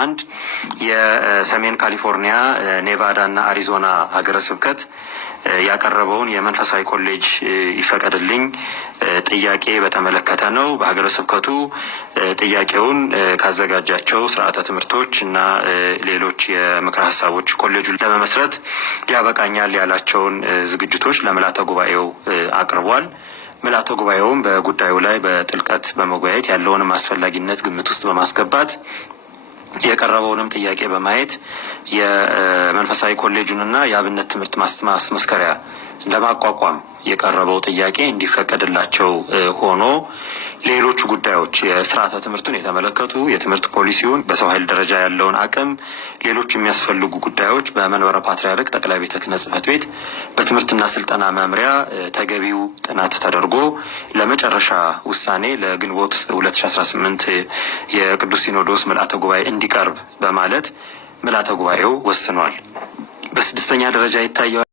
አንድ የሰሜን ካሊፎርኒያ ኔቫዳ እና አሪዞና ሀገረ ስብከት ያቀረበውን የመንፈሳዊ ኮሌጅ ይፈቀድልኝ ጥያቄ በተመለከተ ነው። በሀገረ ስብከቱ ጥያቄውን ካዘጋጃቸው ስርዓተ ትምህርቶች እና ሌሎች የምክረ ሀሳቦች ኮሌጁን ለመመስረት ያበቃኛል ያላቸውን ዝግጅቶች ለምልዓተ ጉባኤው አቅርቧል። ምልዓተ ጉባኤውም በጉዳዩ ላይ በጥልቀት በመወያየት ያለውንም አስፈላጊነት ግምት ውስጥ በማስገባት የቀረበውንም ጥያቄ በማየት የመንፈሳዊ ኮሌጁንና የአብነት ትምህርት ማስመስከሪያ ለማቋቋም የቀረበው ጥያቄ እንዲፈቀድላቸው ሆኖ ሌሎች ጉዳዮች የስርዓተ ትምህርቱን የተመለከቱ የትምህርት ፖሊሲውን፣ በሰው ኃይል ደረጃ ያለውን አቅም፣ ሌሎች የሚያስፈልጉ ጉዳዮች በመንበረ ፓትርያርክ ጠቅላይ ቤተ ክህነት ጽሕፈት ቤት በትምህርትና ስልጠና መምሪያ ተገቢው ጥናት ተደርጎ ለመጨረሻ ውሳኔ ለግንቦት 2018 የቅዱስ ሲኖዶስ ምልዓተ ጉባኤ እንዲቀርብ በማለት ምልዓተ ጉባኤው ወስኗል። በስድስተኛ ደረጃ ይታያል።